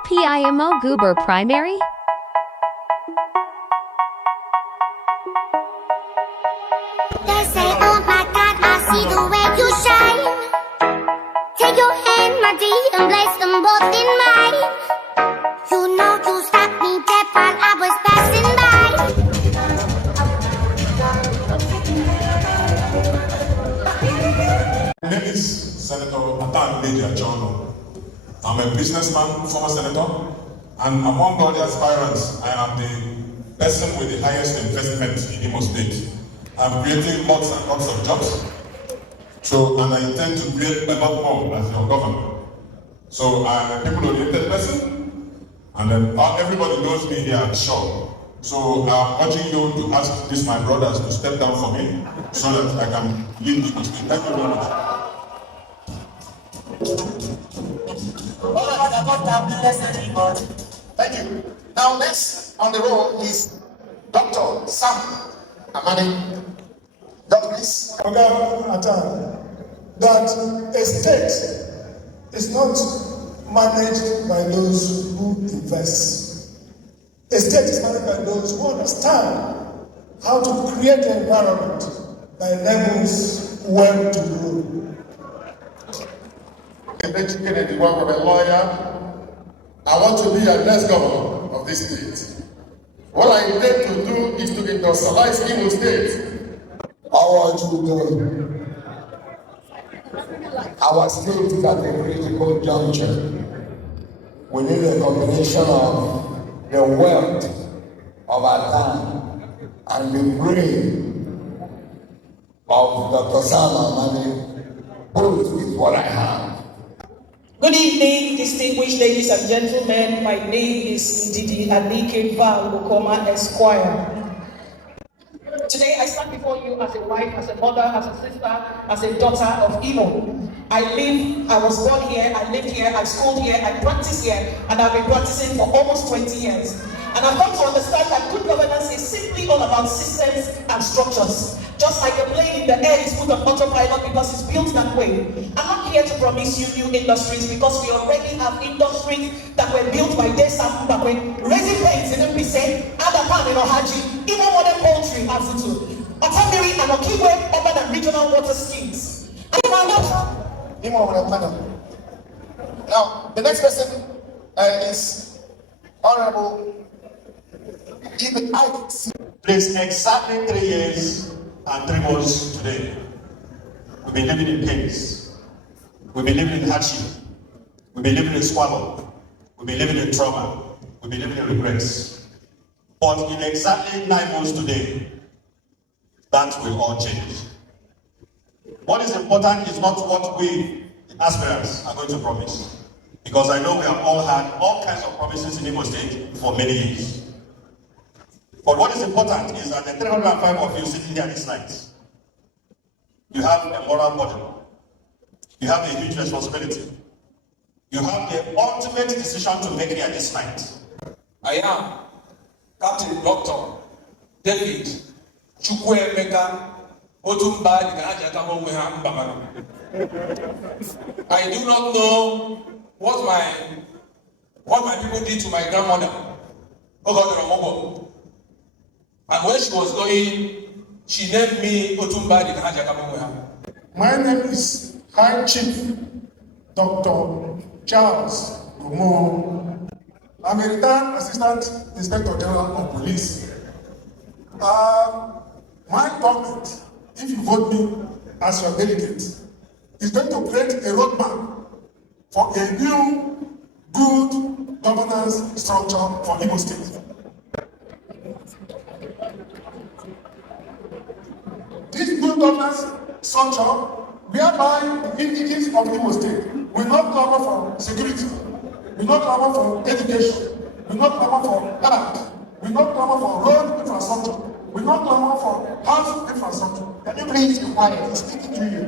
LP Imo Guber Primary. They say, oh my God, I see the way you shine. Take your hand, my dear, and place them both in mine. You know you stopped me dead while I was passing by. My name is Senator Atan John. I'm a businessman, former senator, and among all the aspirants, I am the person with the highest investment in Imo State. I'm creating lots and lots of jobs, and I intend to create a lot more as your governor. So I'm a people-oriented person, and then everybody knows me here at Shaw. So I'm urging you to ask these my brothers to step down for me so that I can lead Imo State. Thank you very much. Thank you. Now next on the roll is Dr. Sam Amani. Dr. please. That a state is not managed by those who invest. A state is managed by those who understand how to create an environment that enables well to grow. Kennedy, one of a lawyer. I want to be a next governor of this state. What I intend to do is to industrialize Imo State. Our children, our state is at a critical juncture. We need a combination of the wealth of our time and the brain of Dr. Sama Mani. Both is what I have. Good evening, distinguished ladies and gentlemen. My name is Ndidi Anike Val Okoma Esquire. Today I stand before you as a wife, as a mother, as a sister, as a daughter of Imo. I was born here, I lived here, I schooled here, I practiced here, and I've been practicing for almost 20 years. And I've come to understand that good governance is simply all about systems and structures. Just like a plane in the air is put on autopilot because it's built that way. I'm not here to promise you new industries because we already have industries that were built by Desam Mbakwe, raising pains in Mpise, Adapan in Ohaji, even modern poultry and Futu, Otamiri and Okiwe other than regional water schemes. Now, the next person is Honorable Please, exactly 3 years and 3 months today. We've been living in pains. We've been living in hardship. We've been living in squabble. We've been living in trauma. We've been living in regrets. But in exactly 9 months today, that will all change. What is important is not what we, the aspirants, are going to promise. Because I know we have all had all kinds of promises in Imo State for many years. But what is important is that the 305 of you sitting here this night, you have a moral burden. You have a huge responsibility. You have the ultimate decision to make here this night. I am Captain Dr. David Chukwuemeka Otumba Mbamara. I do not know what my people did to my grandmother. And when she was going, she named me Otumba Dikahaja. My name is High Chief Dr. Charles Gomo. I'm a retired Assistant Inspector General of Police. My government, if you vote me as your delegate, is going to create a roadmap for a new, good governance structure for Imo State. This new governance structure, whereby the entities of Imo State will not cover for security, will not cover for education, will not cover for health, will not cover for road infrastructure, will not cover for house infrastructure. Can you please be quiet? I'm speaking to you.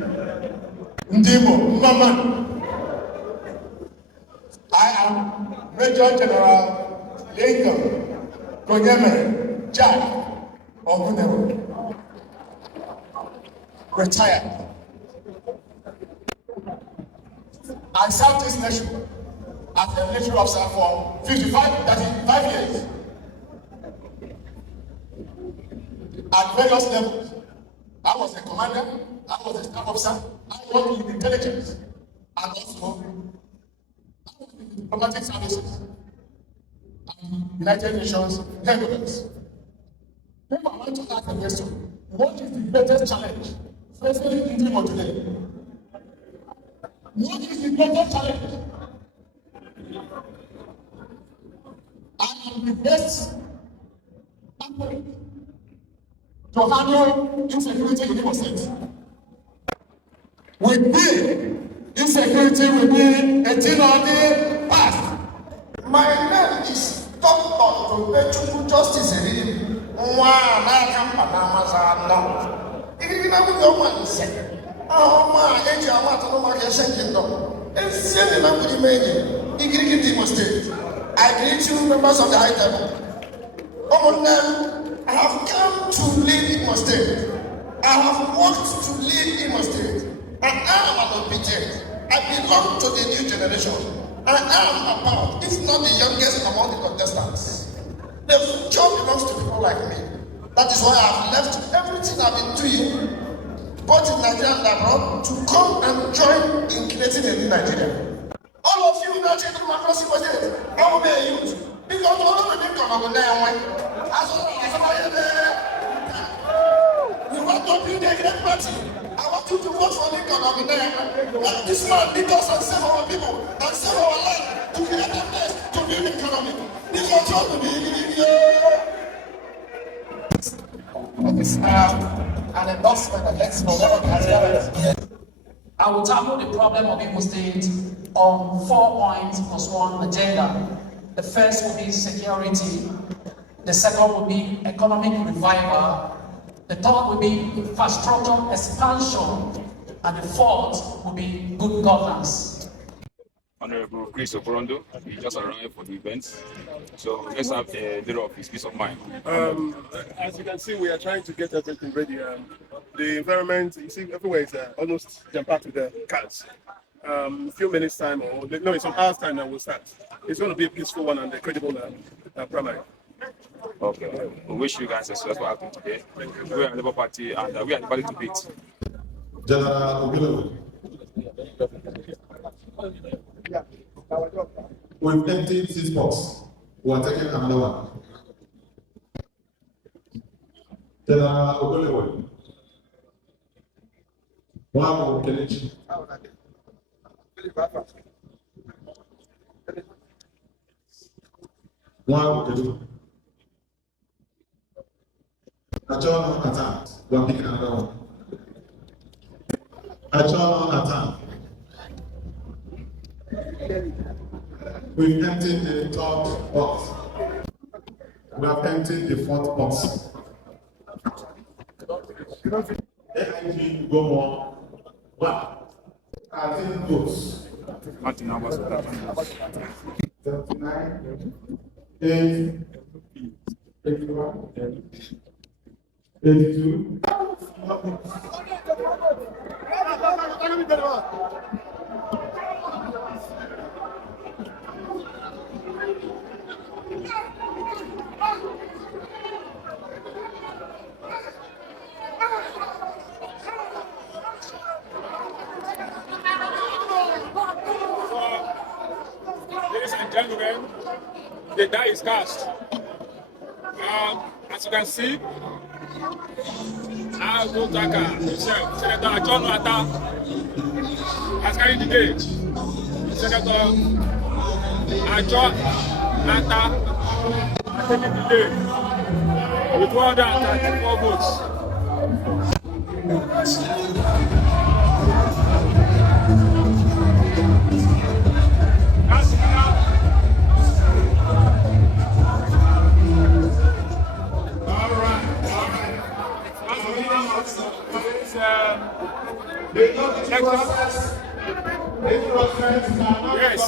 Ndimo, Maman. I am Major General Lincoln Konyeme Jack Ogunewo. Retired. I served this nation. I as a military officer for 35 years. At various levels. I was a commander, I was a staff officer, I worked in intelligence, and also I was in diplomatic services and United Nations headquarters. If I want to ask a question, what is the greatest challenge facing Imo today? What is the greatest challenge? I am the best athlete to handle insecurity in Imo State. With me, insecurity will be a thing of the past. My name is Dr. Tobechu Justice Erin. I greet you, members of the High Table. I have come to lead Imo State. I have worked to lead Imo State. And I am an obedient. I belong to the new generation. And I am about, if not the youngest among the contestants. The future belongs to people like me. That is why I have left everything I've been doing, both in Nigeria and abroad, to come and join in creating a new Nigeria. All of you now change democracy for this. I will be a youth. Because all of them come up there. We want to build a great party. I want you to vote for Lincoln over there. Let this man lead us and save our people and save our land to create a place to build the economy. This is what you want to be. It's an endorsement against November. I will tackle the problem of Imo State on 4 points plus 1 agenda. The first will be security. The second will be economic revival. The third will be infrastructure expansion. And the fourth will be good governance. Honorable Chris Okorondo, he just arrived for the event, so let's have a little of his peace of mind. As you can see, we are trying to get everything ready. The environment, you see, everywhere is almost jam-packed with the cars. A few minutes time, or no, it's an hour's time that we'll start. It's going to be a peaceful one and a credible primary. Okay, we wish you guys a successful outing today. We are a Labour Party and we are the party to beat. We've emptied 6 spots. We are taking another one. General Ogolewe. One Kelechi. One Ogolewe. John attack. We are picking another one. John attack. We've emptied the 3rd box. We have emptied the 4th box. AIG go more. 1. 13 votes. 79. 8. 81. 82. Ladies and gentlemen, the die is cast. As you can see, our Gotaka himself, Senator John Wata, has carried the gauge. Senator John Wata has taken the lead with 134 votes. Yes.